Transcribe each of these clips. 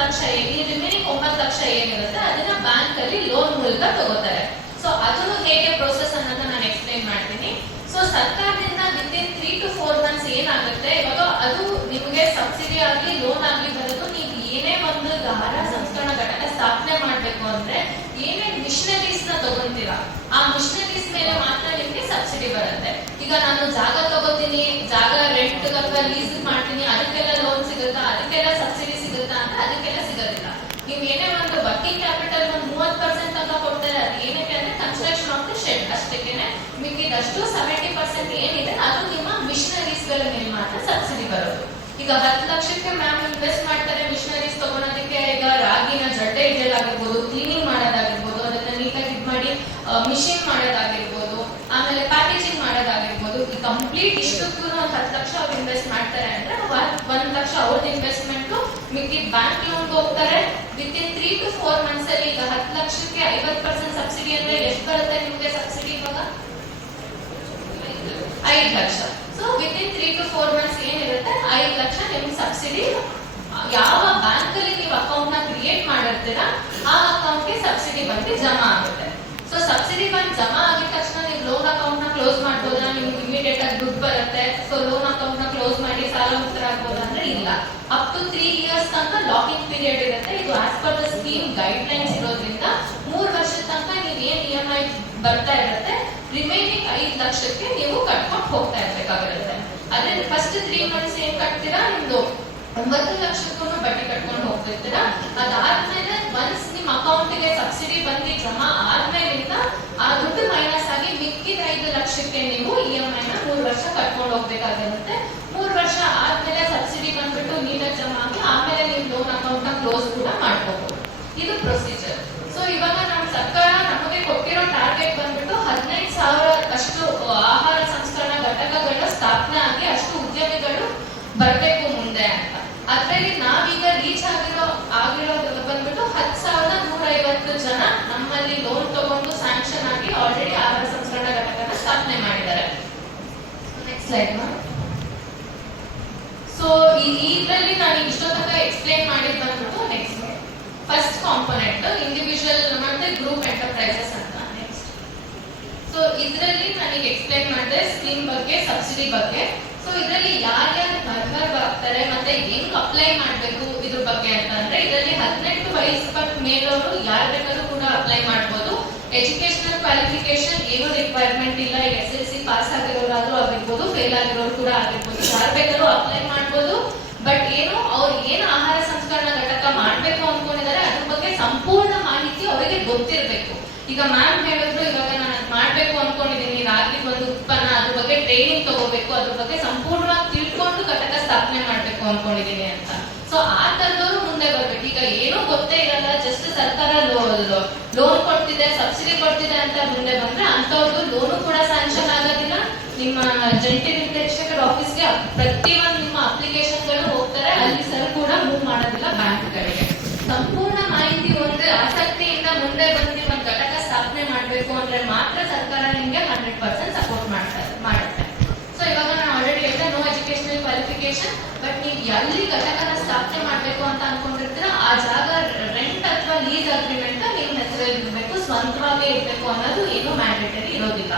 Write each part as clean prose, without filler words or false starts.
ಲಕ್ಷ ಈ ರಿಮೈನಿಂಗ್ 9 ಲಕ್ಷ ಏನಿರುತ್ತೆ ಅದನ್ನ ಬ್ಯಾಂಕ್ ಅಲ್ಲಿ ಲೋನ್ ಮೂಲಕ ತಗೋತಾರೆ. ಸೊ ಅದನ್ನು ಹೇಗೆ ಪ್ರೋಸೆಸ್ ಅನ್ನೋದನ್ನ ನಾನು ಎಕ್ಸ್ಪ್ಲೈನ್ ಮಾಡ್ತೀನಿ. ಸೊ ಸರ್ಕಾರದಿಂದ ವಿತಿನ್ 3 to 4 ಮಂತ್ಸ್ ಏನಾಗುತ್ತೆ, ಇವಾಗ ಅದು ನಿಮಗೆ ಸಬ್ಸಿಡಿ ಆಗಲಿ ಲೋನ್ ಆಗಲಿ ಬರೋದು, ನೀವು ಏನೇ ಒಂದು ಆಹಾರ ಸಂಸ್ಕರಣಾ ಘಟಕ ಸ್ಥಾಪನೆ ಮಾಡ್ಬೇಕು ಅಂದ್ರೆ ಏನೇನ್ ಮಿಷನರೀಸ್ ನ ತಗೊಂತೀರಾ ಆ ಮಿಷನರೀಸ್ ಮೇಲೆ ಮಾತ್ರ ನಿಮ್ಗೆ ಸಬ್ಸಿಡಿ ಬರುತ್ತೆ. ಈಗ ನಾನು ಜಾಗ ತಗೋತೀನಿ, ಜಾಗ ರೆಂಟ್ ಅಥವಾ ಲೀಸ್ ಮಾಡ್ತೀನಿ, ಅದಕ್ಕೆಲ್ಲ ಲೋನ್ ಸಿಗುತ್ತಾ, ಅದಕ್ಕೆಲ್ಲ ಸಬ್ಸಿಡಿ ಸಿಗುತ್ತಾ ಅಂದ್ರೆ ಅದಕ್ಕೆಲ್ಲ ಸಿಗೋದಿಲ್ಲ. ನೀವು ಏನೇ ಒಂದು ವರ್ಕಿಂಗ್ ಕ್ಯಾಪಿಟಲ್ ಒಂದು 30% ತನಕ ಕೊಡ್ತಾರೆ. ಅದು ಏನಕ್ಕೆ ಅಂದ್ರೆ ಕನ್ಸ್ಟ್ರಕ್ಷನ್ ಆಫ್ ದ ಶೆಡ್ ಅಷ್ಟಕ್ಕೆ, ಮಿಕ್ಕಿದಷ್ಟು 70% ಏನಿದೆ ಅದು ನಿಮ್ಮ ಮಿಷನರೀಸ್ ಗಳ ಮೇಲೆ ಮಾತ್ರ ಸಬ್ಸಿಡಿ ಬರೋದು. ಈಗ 10 ಲಕ್ಷಕ್ಕೆ ಮ್ಯಾಮ್ ಇನ್ವೆಸ್ಟ್ ಮಾಡ್ತಾರೆ ಮಿಷನರೀಸ್ ತಗೊಳೋದಕ್ಕೆ. ಈಗ ರಾಗಿನ ಜಡ್ಡೆ ಇಡಲಾಗಿರ್ಬೋದು, ಕ್ಲೀನಿಂಗ್ ಮಾಡೋದಾಗಿರ್ಬೋದು, ಅದನ್ನ ನೀಟಾಗಿ ಇದು ಮಾಡಿ ಮಿಷಿನ್ ಮಾಡೋದಾಗಿರ್ಬೋದು, ಆಮೇಲೆ ಪ್ಯಾಕೇಜಿಂಗ್ ಮಾಡೋದಾಗಿರ್ಬೋದು, ಈ ಕಂಪ್ಲೀಟ್ ಇಷ್ಟಕ್ಕೂ 10 ಲಕ್ಷ ಅವ್ರು ಇನ್ವೆಸ್ಟ್ ಮಾಡ್ತಾರೆ ಅಂದ್ರೆ 1 ಲಕ್ಷ ಅವ್ರದ್ದು ಇನ್ವೆಸ್ಟ್ಮೆಂಟ್, ಮಿಕ್ಕಿದ ಬ್ಯಾಂಕ್ ಲೋನ್ ಹೋಗ್ತಾರೆ. ವಿತಿನ್ 3 to 4 ಮಂತ್ಸ್ ಅಲ್ಲಿ ಈಗ 10 ಲಕ್ಷಕ್ಕೆ 50% ಸಬ್ಸಿಡಿ ಅಂದ್ರೆ ಎಷ್ಟು ಬರುತ್ತೆ ನಿಮ್ಗೆ ಸಬ್ಸಿಡಿ? ಇವಾಗ 5 lakh. So within 3 to 4 months ಏನಿರುತ್ತೆ 5 ಲಕ್ಷ ನಿಮ್ಗೆ ಸಬ್ಸಿಡಿ ಯಾವ ಬ್ಯಾಂಕ್ ಅಲ್ಲಿ ನೀವು ಅಕೌಂಟ್ ನ ಕ್ರಿಯೇಟ್ ಮಾಡಿರ್ತೀರಾ ಆ ಅಕೌಂಟ್ ಗೆ ಸಬ್ಸಿಡಿ ಬಂದು ಜಮಾ ಆಗುತ್ತೆ. ಸೊ ಸಬ್ಸಿಡಿ ಬಂದು ಜಮಾ ಆಗಿದ ತಕ್ಷಣ ನೀವು ಲೋನ್ ಅಕೌಂಟ್ ನ ಕ್ಲೋಸ್ ಮಾಡಬಹುದಾ? ನಿಮ್ಗೆ ಇಮಿಡಿಯೇಟ್ ಆಗಿ ದುಡ್ಡು ಬರುತ್ತೆ, ಸೊ ಲೋನ್ ಅಕೌಂಟ್ ನ ಕ್ಲೋಸ್ ಮಾಡಿ ಸಾಲ ಮುಕ್ತ ಆಗ್ಬೋದಾ ಅಂದ್ರೆ ಇಲ್ಲ. ಅಪ್ ಟು 3 ಇಯರ್ಸ್ ತನಕ ಲಾಕಿಂಗ್ ಪೀರಿಯಡ್ ಇರುತ್ತೆ. ಇದು as per the scheme guide lines ಇರೋದ್ರಿಂದ 3 ವರ್ಷದ ತನಕ ನೀವು ಏನ್ EMI ಬರ್ತಾ ಇರುತ್ತೆ ರಿಮೈನಿಂಗ್ 5 ಲಕ್ಷಕ್ಕೆ ನೀವು ಕಟ್ಕೊಂಡು ಹೋಗ್ತಾ ಇರ್ಬೇಕಾಗಿರುತ್ತೆ. ಅದೇ ಫಸ್ಟ್ 3 ಮಂತ್ಸ್ ಏನ್ ಕಟ್ತೀರಾ ನಿಮ್ದು 9 ಲಕ್ಷಕ್ಕೂ ಬಡ್ಡಿ ಕಟ್ಕೊಂಡು ಹೋಗ್ತಿರ್ತೀರಾ. ಅದಾದ್ಮೇಲೆ ಒನ್ಸ್ ನಿಮ್ ಅಕೌಂಟ್ ಗೆ ಸಬ್ಸಿಡಿ ಬಂದು ಜಮಾ ಆದ್ಮೇಲಿಂದ ಆ ದುಡ್ಡು ಮೈನಸ್ ಆಗಿ ಮಿಕ್ಕಿದ 5 ಲಕ್ಷಕ್ಕೆ ನೀವು EMI ನ 3 ವರ್ಷ ಕಟ್ಕೊಂಡು ಹೋಗ್ಬೇಕಾಗಿರುತ್ತೆ. 3 ವರ್ಷ ಆದ್ಮೇಲೆ ಸಬ್ಸಿಡಿ ಬಂದ್ಬಿಟ್ಟು ನೀಟಾಗಿ ಜಮಾ ಆಗಿ ಆಮೇಲೆ ನೀವು ಲೋನ್ ಅಕೌಂಟ್ ನ ಕ್ಲೋಸ್ ಕೂಡ ಮಾಡ್ಕೋಬಹುದು. ಇದು ಪ್ರೊಸೀಜರ್. ಸೊ ಇವಾಗ ನಮ್ಮ ಸರ್ಕಾರ ನಮಗೆ ಕೊಟ್ಟಿರೋ ಟಾರ್ಗೆಟ್ ಬಂದ್ಬಿಟ್ಟು 15,000 ಅಷ್ಟು ಆಹಾರ ಸಂಸ್ಕರಣಾ ಘಟಕಗಳ ಸ್ಥಾಪನೆ ಆಗಿ ಅಷ್ಟು ಉದ್ಯಮಿಗಳು ಬರ್ಬೇಕು ಮುಂದೆ ಅಂತ. ಅದ್ರಲ್ಲಿ ನಾವೀಗ ರೀಚ್ ಆಗಿರೋದು ಬಂದ್ಬಿಟ್ಟು 10,150 ಜನ ನಮ್ಮಲ್ಲಿ ಲೋನ್ ತಗೊಂಡು ಸ್ಯಾಂಕ್ಷನ್ ಆಗಿ ಆಲ್ರೆಡಿ ಆಹಾರ ಸಂಸ್ಕರಣಾ ಘಟಕನ ಸ್ಥಾಪನೆ ಮಾಡಿದ್ದಾರೆ. ನೆಕ್ಸ್ಟ್ ಸ್ಲೈಡ್ ಮಾ. ಸೊ ಇದರಲ್ಲಿ ನಾನು ಇಷ್ಟೊತ್ತಕ ಎಕ್ಸ್ಪ್ಲೇನ್ ಮಾಡಿದ್ ಬಂದ್ಬಿಟ್ಟು ನೆಕ್ಸ್ಟ್ ಫಸ್ಟ್ ಕಾಂಪೊನೆಂಟ್ ಇಂಡಿವಿಜುವಲ್ ಮತ್ತೆ ಗ್ರೂಪ್ ಎಂಟರ್ಪ್ರೈಸಸ್ ಅಂತ. ನೆಕ್ಸ್ಟ್ ಸೊ ಇದರಲ್ಲಿ ನನಗೆ ಎಕ್ಸ್ಪ್ಲೇನ್ ಮಾಡಿದೆ ಸ್ಕೀಮ್ ಬಗ್ಗೆ, ಸಬ್ಸಿಡಿ ಬಗ್ಗೆ. ಸೊ ಇದರಲ್ಲಿ ಯಾರ್ಯಾರು ಅರ್ಹರಾಗ್ತಾರೆ ಮತ್ತೆ ಹೆಂಗ್ ಅಪ್ಲೈ ಮಾಡ್ಬೇಕು ಇದ್ರ ಬಗ್ಗೆ ಅಂತ ಅಂದ್ರೆ ಇದರಲ್ಲಿ 18 ವಯಸ್ಸು ಮೇಲವರು ಯಾರು ಬೇಕಾದ್ರೂ ಕೂಡ ಅಪ್ಲೈ ಮಾಡ್ಬೋದು. ಎಜುಕೇಶನಲ್ ಕ್ವಾಲಿಫಿಕೇಶನ್ ಏನು ರಿಕ್ವೈರ್ಮೆಂಟ್ ಇಲ್ಲ. ಈಗ SSLC ಪಾಸ್ ಆಗಿರೋರಾದ್ರೂ ಆಗಿರ್ಬೋದು, ಫೇಲ್ ಆಗಿರೋರು ಕೂಡ ಆಗಿರ್ಬೋದು, ಯಾರು ಬೇಕಾದ್ರೂ ಅಪ್ಲೈ ಮಾಡ್ಬೋದು. ಬಟ್ ಏನು ಅವ್ರು ಏನು ಆಹಾರ ಸಂಸ್ಕರಣಾ ಘಟಕ ಮಾಡ್ಬೇಕು ಅನ್ಕೊಂಡಿದ್ದಾರೆ ಅದ್ರ ಬಗ್ಗೆ ಸಂಪೂರ್ಣ ಮಾಹಿತಿ ಅವರಿಗೆ ಗೊತ್ತಿರಬೇಕು. ಈಗ ಮ್ಯಾಮ್ ಹೇಳಿದ್ರು ಇವಾಗ ನಾನು ಮಾಡ್ಬೇಕು ಅನ್ಕೊಂಡಿದ್ದೀನಿ ರಾಗಿ ಒಂದು ಉತ್ಪನ್ನ, ಅದ್ರ ಬಗ್ಗೆ ಟ್ರೈನಿಂಗ್ ತಗೋಬೇಕು, ಅದ್ರ ಬಗ್ಗೆ ಸಂಪೂರ್ಣವಾಗಿ ತಿಳ್ಕೊಂಡು ಘಟಕ ಸ್ಥಾಪನೆ ಮಾಡ್ಬೇಕು ಅನ್ಕೊಂಡಿದ್ದೀನಿ ಅಂತ. ಸೊ ಆ ತರದವರು ಮುಂದೆ ಬರ್ಬೇಕು. ಈಗ ಏನೂ ಗೊತ್ತೇ ಇರಲ್ಲ, ಜಸ್ಟ್ ಸರ್ಕಾರ ಲೋನ್ ಕೊಡ್ತಿದೆ, ಸಬ್ಸಿಡಿ ಕೊಡ್ತಿದೆ ಅಂತ ಮುಂದೆ ಬಂದ್ರೆ ಅಂತವ್ರದ್ದು ಲೋನು ಕೂಡ ಸ್ಯಾಂಕ್ಷನ್ ಆಗೋದಿಲ್ಲ. ನಿಮ್ಮ ಜಂಟಿ ನಿರ್ದೇಶಕರ ಆಫೀಸ್ಗೆ ಪ್ರತಿಯೊಂದು ನಿಮ್ಮ ಅಪ್ಲಿಕೇಶನ್ ಗಳು ಹೋಗ್ತಾರೆ, ಅಲ್ಲಿ ಸರ್ ಕೂಡ ಮೂವ್ ಮಾಡೋದಿಲ್ಲ ಬ್ಯಾಂಕ್ ಗಳಿಗೆ. ಸಂಪೂರ್ಣ ಮಾಹಿತಿ ಒಂದು ಆಸಕ್ತಿಯಿಂದ ಮುಂದೆ ಬಂದು ನಿಮ್ಮ ಘಟಕ ಸ್ಥಾಪನೆ ಮಾಡ್ಬೇಕು ಅಂದ್ರೆ ಮಾತ್ರ ಸರ್ಕಾರ ನಿಮ್ಗೆ 100% ಸಪೋರ್ಟ್ ಮಾಡುತ್ತೆ. ಸೊ ಇವಾಗ ನಾನು ಆಲ್ರೆಡಿ ಹೇಳಿದೆ ನೋ ಎಜುಕೇಶನಲ್ ಕ್ವಾಲಿಫಿಕೇಶನ್. ಬಟ್ ನೀವು ಎಲ್ಲಿ ಘಟಕನ ಸ್ಥಾಪನೆ ಮಾಡ್ಬೇಕು ಅಂತ ಅನ್ಕೊಂಡಿರ್ತೀರ ಆ ಜಾಗ ರೆಂಟ್ ಅಥವಾ ಲೀಸ್ ಅಗ್ರಿಮೆಂಟ್ ನಿಮ್ ಹೆಸರಲ್ಲಿ ಇರಬೇಕು, ಸ್ವಂತವಾಗಿ ಇರಬೇಕು ಅನ್ನೋದು ಏನು ಮ್ಯಾಂಡೇಟರಿ ಇರೋದಿಲ್ಲ.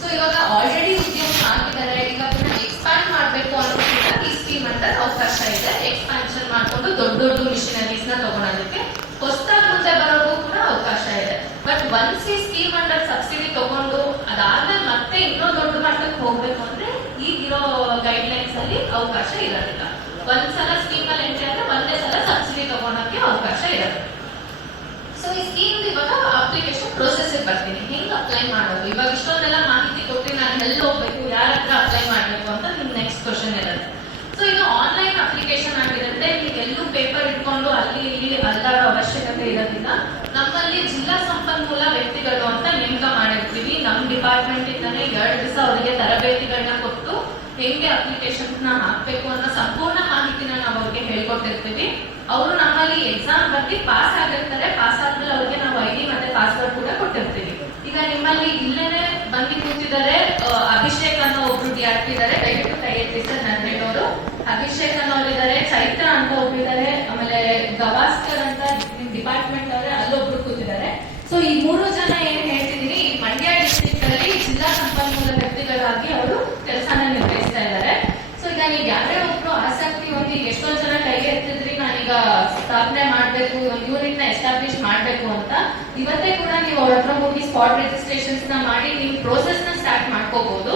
ಸೊ ಇವಾಗ ಆಲ್ರೆಡಿ ಉದ್ಯಮ ಆಗಿದ್ದಾರೆ, ಈಗ ಎಕ್ಸ್ಪ್ಯಾಂಡ್ ಮಾಡ್ಬೇಕು ಅನ್ನೋದು ಈ ಸ್ಕೀಮ್ ಅಂತ ಅವಕಾಶ ಇದೆ. ಎಕ್ಸ್ಪಾನ್ಷನ್ ಮಾಡ್ಕೊಂಡು ದೊಡ್ಡ ದೊಡ್ಡ ಮಿಷನರೀಸ್ ನ ತಗೊಳೋದಕ್ಕೆ ಹೊಸದಾಗಿ ಮುಂದೆ ಬರೋದು ಕೂಡ ಅವಕಾಶ ಇದೆ. ಬಟ್ ಒನ್ಸ್ ಈ ಸ್ಕೀಮ್ ಅಂಡರ್ ಸಬ್ಸಿಡಿ ತಗೊಂಡು ಅದಾದ್ಮೇಲೆ ಮತ್ತೆ ಇನ್ನೂ ದೊಡ್ಡ ಮಟ್ಟಕ್ಕೆ ಹೋಗ್ಬೇಕು ಅಂದ್ರೆ ಈಗಿರೋ ಗೈಡ್ ಲೈನ್ಸ್ ಅಲ್ಲಿ ಅವಕಾಶ ಇರೋದಿಲ್ಲ. ಒಂದ್ಸಲ ಸ್ಕೀಮ್ ಅಲ್ಲಿ ಎಂಟ್ರಿ ಆದ್ರೆ ಒಂದೇ ಸಲ ಸಬ್ಸಿಡಿ ತಗೊಳಕ್ಕೆ ಅವಕಾಶ ಇರುತ್ತೆ. ಸೊ ಈ ಸ್ಕೀಮ್ ಇವಾಗ ಅಪ್ಲಿಕೇಶನ್ ಪ್ರೊಸೆಸ್ ಬರ್ತೀನಿ, ಹೆಂಗ್ ಅಪ್ಲೈ ಮಾಡೋದು. ಇವಾಗ ಇಷ್ಟೊಂದೆಲ್ಲ ಮಾಹಿತಿ ಕೊಟ್ಟು ನಾನು ಎಲ್ಲಿ ಹೋಗ್ಬೇಕು, ಯಾರ ಹತ್ರ ಅಪ್ಲೈ ಮಾಡ್ಬೇಕು ಅಂತ ನಿಮ್ ನೆಕ್ಸ್ಟ್ ಕ್ವಶನ್ ಇರುತ್ತೆ. ಸೊ ಇದು ಆನ್ಲೈನ್ ಅಪ್ಲಿಕೇಶನ್ ಆಗಿರುತ್ತೆ. ನೀವು ಎಲ್ಲೂ ಪೇಪರ್ ಇಟ್ಕೊಂಡು ಅಲ್ಲಿ ಇಲ್ಲಿ ಅಲ್ಲಾಡೋ ಅವಶ್ಯಕತೆ ಇರೋದಿಲ್ಲ. ನಮ್ಮಲ್ಲಿ ಜಿಲ್ಲಾ ಸಂಪನ್ಮೂಲ ವ್ಯಕ್ತಿಗಳು ಅಂತ ನೇಮಕ ಮಾಡಿರ್ತೀವಿ. ನಮ್ ಡಿಪಾರ್ಟ್ಮೆಂಟ್ ಇಂದಾನೆ 2 ದಿವಸ ಅವರಿಗೆ ತರಬೇತಿಗಳನ್ನ ಕೊಟ್ಟು ಹೆಂಗೆ ಅಪ್ಲಿಕೇಶನ್ ನ ಹಾಕ್ಬೇಕು ಅನ್ನೋ ಸಂಪೂರ್ಣ ಮಾಹಿತಿನ ನಾವು ಅವ್ರಿಗೆ ಹೇಳ್ಕೊಟ್ಟಿರ್ತೀವಿ. ಅವರು ನಮ್ಮಲ್ಲಿ ಎಕ್ಸಾಮ್ ಬರ್ತಿ ಪಾಸ್ ಆಗಿರ್ತಾರೆ. ಪಾಸ್ ಆದ್ಮೇಲೆ ಅವ್ರಿಗೆ ನಾವು ID ಮತ್ತೆ ಪಾಸ್ವರ್ಡ್ ಕೂಡ ಕೊಟ್ಟಿರ್ತೀವಿ. ಈಗ ನಿಮ್ಮಲ್ಲಿ ಇಲ್ಲೇನೆ ಬಂದು ಕೂತಿದ್ದಾರೆ ಅಭಿಷೇಕ್ ಅನ್ನೋ ಒಬ್ರು ವಿದ್ಯಾರ್ಥಿ ಇದ್ದಾರೆ, ದಯವಿಟ್ಟು ಕೈ ಎತ್ತಿ ಸರ್. ನನ್ನ ಹೇಳೋರು ಅಭಿಷೇಕ್ ಅನ್ನೋರು ಇದ್ದಾರೆ, ಚೈತ್ರ ಅಂತ ಒಬ್ರು ಇದ್ದಾರೆ, ಆಮೇಲೆ ಗವಾಸ್ ಸ್ಪಾಟ್ ರಿಜಿಸ್ಟ್ರೇಷನ್ಸ್ ನ ಮಾಡಿ ನೀವು ಪ್ರೋಸೆಸ್ ನ ಸ್ಟಾರ್ಟ್ ಮಾಡ್ಕೋಬಹುದು.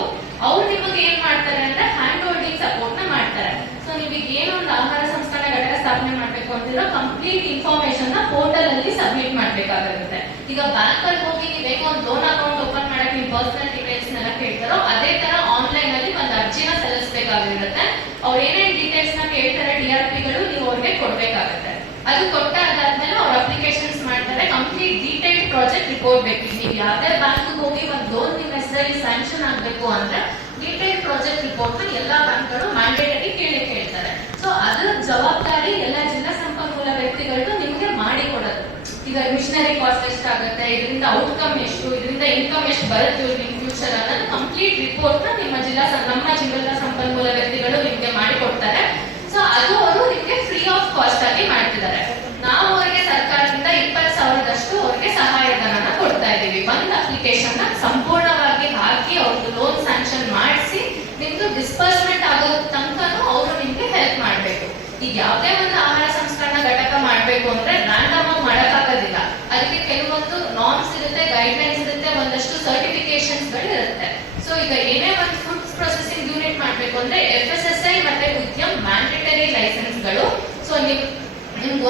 ಅವ್ರು ನಿಮಗೆ ಏನ್ ಮಾಡ್ತಾರೆ ಅಂದ್ರೆ ಹ್ಯಾಂಡ್ ಹೋಲ್ಡಿಂಗ್ ಸಪೋರ್ಟ್ ನ ಮಾಡ್ತಾರೆ. ಸೊ ನೀವೀಗ ಏನೋ ಒಂದು ಆಹಾರ ಸಂಸ್ಕರಣಾ ಘಟಕ ಸ್ಥಾಪನೆ ಮಾಡ್ಬೇಕು ಅಂತಿರೋ ಕಂಪ್ಲೀಟ್ ಇನ್ಫಾರ್ಮೇಶನ್ ನ ಪೋರ್ಟಲ್ ಅಲ್ಲಿ ಸಬ್ಮಿಟ್ ಮಾಡ್ಬೇಕಾಗುತ್ತೆ. ಈಗ ಬ್ಯಾಂಕ್ ಅಲ್ಲಿ ಹೋಗಿ ನೀವೇಗೋ ಒಂದು ಲೋನ್ ಅಕೌಂಟ್ ಓಪನ್ ಮಾಡಕ್ ನಿಮ್ ಪರ್ಸನಲ್ ಡೀಟೇಲ್ಸ್ ನೆಲ್ಲ ಕೇಳ್ತಾರೋ ಅದೇ ತರ ಆನ್ಲೈನ್ ಅಲ್ಲಿ ಒಂದು ಅರ್ಜಿನ ಸಲ್ಲಿಸಬೇಕಾಗಿರುತ್ತೆ. ಅವ್ರು ಏನೇನ್ ಡೀಟೇಲ್ಸ್ ನ ಕೇಳ್ತಾರೆ DRPಗಳು ನೀವು ಅವ್ರಿಗೆ ಕೊಡ್ಬೇಕಾಗುತ್ತೆ. ಅದು ಕೊಟ್ಟಾದ್ಮೇಲೆ ಅವ್ರ ಅಪ್ಲಿಕೇಶನ್ಸ್ ಮಾಡ್ತಾರೆ. ಕಂಪ್ಲೀಟ್ ಡೀಟೇಲ್ಡ್ ಪ್ರಾಜೆಕ್ಟ್ ರಿಪೋರ್ಟ್ ಬೇಕು. ನೀವು ಯಾವ್ದೇ ಬ್ಯಾಂಕ್ ಹೋಗಿ ಒಂದು ಲೋನ್ ನಿಮ್ಮ ಹೆಸರಲ್ಲಿ ಸ್ಯಾಂಕ್ಷನ್ ಆಗ್ಬೇಕು ಅಂದ್ರೆ ಡೀಟೇಲ್ಡ್ ಪ್ರಾಜೆಕ್ಟ್ ರಿಪೋರ್ಟ್ ನ ಎಲ್ಲಾ ಬ್ಯಾಂಕ್ಗಳು ಮ್ಯಾಂಡೇಟರಿ ಕೇಳ್ತಾರೆ. ಸೊ ಅದರ ಜವಾಬ್ದಾರಿ ಎಲ್ಲ ಜಿಲ್ಲಾ ಸಂಪನ್ಮೂಲ ವ್ಯಕ್ತಿಗಳು ನಿಮ್ಗೆ ಮಾಡಿ ಕೊಡೋದು. ಈಗ ಮಿಷನರಿ ಕಾಸ್ಟ್ ಎಷ್ಟಾಗುತ್ತೆ, ಇದರಿಂದ ಔಟ್ಕಮ್ ಎಷ್ಟು, ಇದರಿಂದ ಇನ್ಕಮ್ ಎಷ್ಟು ಬರುತ್ತೆ ನಿಮ್ ಫ್ಯೂಚರ್ ಅನ್ನೋದು ಕಂಪ್ಲೀಟ್ ರಿಪೋರ್ಟ್ ನ ನಮ್ಮ ಜಿಲ್ಲಾ ಸಂಪನ್ಮೂಲ ವ್ಯಕ್ತಿಗಳು ನಿಮ್ಗೆ ಮಾಡಿ ಕೊಡ್ತಾರೆ. ಸೊ ಅದು ಅವರು ನಿಮ್ಗೆ ಫ್ರೀ ಆಫ್ ಕಾಸ್ಟ್ ಆಗಿ ಮಾಡ್ತಿದ್ದಾರೆ. ನಾವು ಅವರಿಗೆ ಸರ್ಕಾರದಿಂದ 20,000ದಷ್ಟು ಅವ್ರಿಗೆ ಸಹಾಯಧನ ಕೊಡ್ತಾ ಇದೀವಿ. ಒಂದು ಅಪ್ಲಿಕೇಶನ್ ನ ಸಂಪೂರ್ಣವಾಗಿ ಹಾಕಿ ಅವ್ರದ್ದು ಲೋನ್ ಸ್ಯಾಂಕ್ಷನ್ ಮಾಡಿಸಿ ನಿಮ್ದು ಡಿಸ್ಪರ್ಸ್ಮೆಂಟ್ ಆಗೋ ತನಕನೂ ಅವರು ನಿಮ್ಗೆ ಹೆಲ್ಪ್ ಮಾಡ್ಬೇಕು. ಈಗ ಯಾವುದೇ ಒಂದು ಆಹಾರ ಸಂಸ್ಕರಣಾ ಘಟಕ ಮಾಡ್ಬೇಕು ಅಂದ್ರೆ ರ್ಯಾಂಡಮ್ ಆಗಿ ಮಾಡಕ್ಕಾಗೋದಿಲ್ಲ. ಅದಕ್ಕೆ ಕೆಲವೊಂದು ನಾರ್ಮ್ಸ್ ಇರುತ್ತೆ, ಗೈಡ್ ಲೈನ್ಸ್ ಇರುತ್ತೆ, ಒಂದಷ್ಟು ಸರ್ಟಿಫಿಕೇಶನ್ಸ್ ಗಳು ಇರುತ್ತೆ. ಸೊ ಈಗ ಏನೇ ಒಂದು ಫುಡ್ ಪ್ರೊಸೆಸಿಂಗ್ ಯೂನಿಟ್ ಮಾಡ್ಬೇಕು ಅಂದ್ರೆ FSSAI ಮತ್ತೆ ಉದ್ಯಮ್ ಮ್ಯಾಂಡೇಟರಿ ಲೈಸೆನ್ಸ್ ಗಳು. ಸೊ ನಿಮ್ಗೆ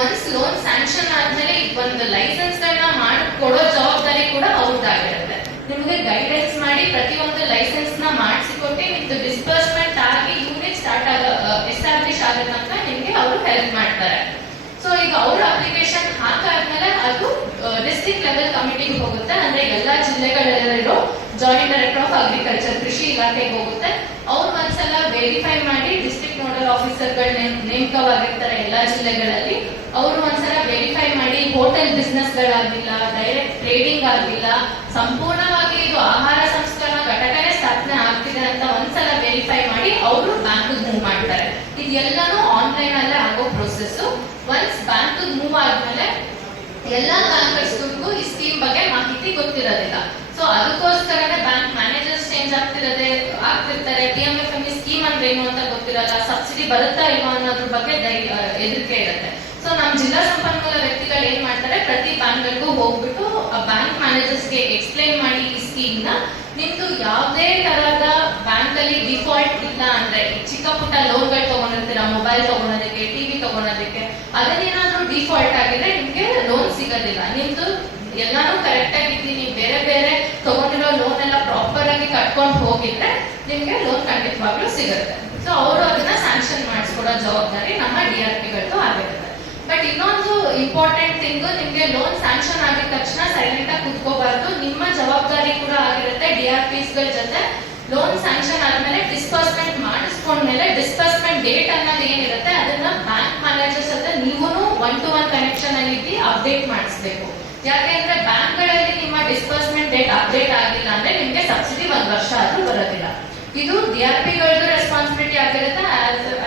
ಒನ್ಸ್ ಲೋನ್ ಸ್ಯಾಂಕ್ಷನ್ ಆದ್ಮೇಲೆ ಒಂದು ಲೈಸೆನ್ಸ್ ಗಳನ್ನ ಮಾಡಿ ಕೊಡೋ ಜವಾಬ್ದಾರಿ ಕೂಡ ಅವ್ರದ್ದಾಗಿರುತ್ತೆ. ನಿಮ್ಗೆ ಗೈಡೆನ್ಸ್ ಮಾಡಿ ಪ್ರತಿಯೊಂದು ಲೈಸೆನ್ಸ್ ನ ಮಾಡಿಸಿಕೊಟ್ಟು ನಿಮ್ದು ಡಿಸ್ಬರ್ಸ್ಮೆಂಟ್ ಆಗಿ ಯೂನಿಟ್ ಸ್ಟಾರ್ಟ್ ಎಸ್ಟಾಬ್ಲಿಷ್ ಆಗೋ ತನಕ ನಿಮ್ಗೆ ಅವರು ಹೆಲ್ಪ್ ಮಾಡ್ತಾರೆ. ಸೊ ಈಗ ಅವ್ರ ಅಪ್ಲಿಕೇಶನ್ ಹಾಕಾದ್ಮೇಲೆ ಅದು ಡಿಸ್ಟ್ರಿಕ್ಟ್ ಲೆವೆಲ್ ಕಮಿಟಿಗೆ ಹೋಗುತ್ತೆ. ಅಂದ್ರೆ ಎಲ್ಲಾ ಜಿಲ್ಲೆಗಳಲ್ಲಿರೋ ಜಾಯಿಂಟ್ ಡೈರೆಕ್ಟರ್ ಆಫ್ ಅಗ್ರಿಕಲ್ಚರ್ ಕೃಷಿ ಇಲಾಖೆಗೆ ಹೋಗುತ್ತೆ. ಅವ್ರು ಒಂದ್ಸಲ ವೆರಿಫೈ ಮಾಡಿ ಡಿಸ್ಟ್ರಿಕ್ಟ್ ನೋಡಲ್ ಆಫೀಸರ್ಗಳು ನೇಮಕವಾಗಿರ್ತಾರೆ ಎಲ್ಲಾ ಜಿಲ್ಲೆಗಳಲ್ಲಿ. ಅವರು ಒಂದ್ಸಲ ವೆರಿಫೈ ಮಾಡಿ ಹೋಟೆಲ್ ಬಿಸ್ನೆಸ್ ಗಳಾಗಿಲ್ಲ, ಡೈರೆಕ್ಟ್ ಟ್ರೇಡಿಂಗ್ ಆಗಿಲ್ಲ, ಸಂಪೂರ್ಣವಾಗಿ ಇದು ಆಹಾರ ಸಂಸ್ಕರಣಾ ಘಟಕನೇ ಸ್ಥಾಪನೆ ಆಗ್ತಿದೆ ಅಂತ ಒಂದ್ಸಲ ವೆರಿಫೈ ಮಾಡಿ ಅವರು ಬ್ಯಾಂಕ್ ಮೂವ್ ಮಾಡ್ತಾರೆ. ಇದೆಲ್ಲಾನು ಆನ್ಲೈನ್ ಅಲ್ಲೇ ಆಗೋ ಪ್ರೊಸೆಸ್. ಒನ್ಸ್ ಬ್ಯಾಂಕ್ ಮೂವ್ ಆದ್ಮೇಲೆ ಎಲ್ಲಾ ಬ್ಯಾಂಕರ್ಸ್ಗೂ ಈ ಸ್ಕೀಮ್ ಬಗ್ಗೆ ಮಾಹಿತಿ ಗೊತ್ತಿರೋದಿಲ್ಲ. ಸೊ ಅದಕ್ಕೋಸ್ಕರನೇ ಬ್ಯಾಂಕ್ ಮ್ಯಾನೇಜರ್ಸ್ ಚೇಂಜ್ ಆಗ್ತಿರ್ತಾರೆ. PMFME ಸ್ಕೀಮ್ ಅಂದ್ರೆ ಏನು ಅಂತ ಗೊತ್ತಿರಲ್ಲ, ಸಬ್ಸಿಡಿ ಬರುತ್ತಾ ಇಲ್ವಾ ಅನ್ನೋದ್ರ ಬಗ್ಗೆ ಹೆದರಿಕೆ ಇರುತ್ತೆ. ಸೊ ನಮ್ಮ ಜಿಲ್ಲಾ ಸಂಪನ್ಮೂಲ ವ್ಯಕ್ತಿಗಳು ಏನ್ ಮಾಡ್ತಾರೆ, ಪ್ರತಿ ಬ್ಯಾಂಕ್ಗಳಿಗೂ ಹೋಗ್ಬಿಟ್ಟು ಬ್ಯಾಂಕ್ ಮ್ಯಾನೇಜರ್ಸ್ಗೆ ಎಕ್ಸ್ಪ್ಲೈನ್ ಮಾಡಿ ಈ ಸ್ಕೀಮ್ ನ ನಿಮ್ದು ಯಾವುದೇ ತರಹದ ಬ್ಯಾಂಕ್ ಅಲ್ಲಿ ಡಿಫಾಲ್ಟ್ ಇಲ್ಲ ಅಂದ್ರೆ ಚಿಕ್ಕ ಪುಟ್ಟ ಲೋನ್ಗಳು ತಗೊಂಡಿರ್ತೀರಾ, ಮೊಬೈಲ್ ತಗೊಳೋದಕ್ಕೆ, ಟಿವಿ ತಗೊಳೋದಕ್ಕೆ, ಅದನ್ನೇನಾದ್ರೂ ಡಿಫಾಲ್ಟ್ ಆಗಿದೆ ನಿಮ್ಗೆ ಲೋನ್ ಸಿಗೋದಿಲ್ಲ. ನಿಮ್ದು ಎಲ್ಲಾನು ಕರೆಕ್ಟ್ ಆಗಿದ್ದು ನೀವು ಬೇರೆ ಬೇರೆ ತಗೊಂಡಿರೋ ಲೋನ್ ಎಲ್ಲ ಪ್ರಾಪರ್ ಆಗಿ ಕಟ್ಕೊಂಡು ಹೋಗಿದ್ರೆ ನಿಮ್ಗೆ ಲೋನ್ ಖಂಡಿತವಾಗ್ಲೂ ಸಿಗುತ್ತೆ. ಸೊ ಅವರು ಅದನ್ನ ಸ್ಯಾಂಕ್ಷನ್ ಮಾಡಿಸ್ಕೊಡೋ ಜವಾಬ್ದಾರಿ ನಮ್ಮ DRPಗಳದ್ದು ಆಗಿರುತ್ತೆ. ಬಟ್ ಇನ್ನೊಂದು ಇಂಪಾರ್ಟೆಂಟ್ ಥಿಂಗ್, ನಿಮ್ಗೆ ಲೋನ್ ಸ್ಯಾಂಕ್ಷನ್ ಆಗಿದ ತಕ್ಷಣ ಸೈಲೆಂಟ್ ಆಗಿ ಕುತ್ಕೋಬಾರ್ದು. ನಿಮ್ಮ ಜವಾಬ್ದಾರಿ ಕೂಡ ಆಗಿರುತ್ತೆ DRPs ಗಳ ಜೊತೆ ಲೋನ್ ಸ್ಯಾಂಕ್ಷನ್ ಆದ್ಮೇಲೆ ಡಿಸ್ಬರ್ಸ್ಮೆಂಟ್ ಮಾಡಿಸ್ಕೊಂಡ್ಮೇಲೆ ಡಿಸ್ಬರ್ಸ್ಮೆಂಟ್ ಡೇಟ್ ಅನ್ನೋದು ಏನಿರುತ್ತೆ ಅದನ್ನ ಬ್ಯಾಂಕ್ ಮ್ಯಾನೇಜರ್ಸ್ ಹತ್ರ ನೀವು 1-to-1 ಕನೆಕ್ಷನ್ ಅಲ್ಲಿ ಅಪ್ಡೇಟ್ ಮಾಡಿಸ್ಬೇಕು. ಯಾಕೆಂದ್ರೆ ಬ್ಯಾಂಕ್ ಗಳಲ್ಲಿ ನಿಮ್ಮ ಡಿಸ್ಬರ್ಸ್ಮೆಂಟ್ ಡೇಟ್ ಅಪ್ಡೇಟ್ ಆಗಿಲ್ಲ ಅಂದ್ರೆ ನಿಮ್ಗೆ ಸಬ್ಸಿಡಿ 1 ವರ್ಷ ಆದ್ರೂ ಬರೋದಿಲ್ಲ. ಇದು DRPಗಳದ್ದು ರೆಸ್ಪಾನ್ಸಿಬಿಲಿಟಿ ಆಗಿರುತ್ತೆ.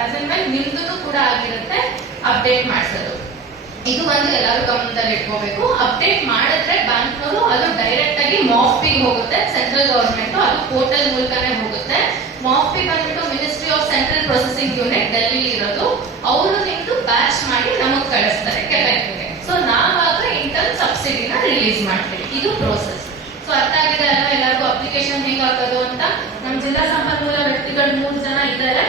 ಆಸ್ ಎನ್ ವೆಲ್ ನಿಮ್ದು ಕೂಡ ಆಗಿರುತ್ತೆ ಅಪ್ಡೇಟ್ ಮಾಡಿಸೋದು. ಇದು ಒಂದು ಎಲ್ಲರೂ ಗಮನದಲ್ಲಿ ಇಟ್ಕೋಬೇಕು. ಅಪ್ಡೇಟ್ ಮಾಡಿದ್ರೆ ಬ್ಯಾಂಕ್ನವರು ಅದು ಡೈರೆಕ್ಟ್ ಆಗಿ MOFP ಹೋಗುತ್ತೆ, ಸೆಂಟ್ರಲ್ ಗವರ್ಮೆಂಟ್, ಅದು ಪೋರ್ಟಲ್ ಮೂಲಕನೇ ಹೋಗುತ್ತೆ. MOFP ಬಂದ್ಬಿಟ್ಟು ministry of central processing unit Delhi ಇರೋದು. ಅವರು ನಿಮ್ದು ಬ್ಯಾಚ್ ಮಾಡಿ ನಮಗ್ ಕಳಿಸ್ತಾರೆ ಕೆಳಗೆ. ಸೊ ನಾವಾಗ ಇಂಟರ್ನ್ ಸಬ್ಸಿಡಿನ ರಿಲೀಸ್ ಮಾಡ್ತೀವಿ. ಇದು ಪ್ರೋಸೆಸ್. ಸೊ ಅರ್ಥ ಆಗಿದೆ ಅಲ್ವಾ ಎಲ್ಲರಿಗೂ ಅಪ್ಲಿಕೇಶನ್ ಹೇಗೆ ಹಾಕೋದು ಅಂತ? ನಮ್ಮ ಜಿಲ್ಲಾ ಸಂಪನ್ಮೂಲ ವ್ಯಕ್ತಿಗಳು 3 ಜನ ಇದ್ದಾರೆ.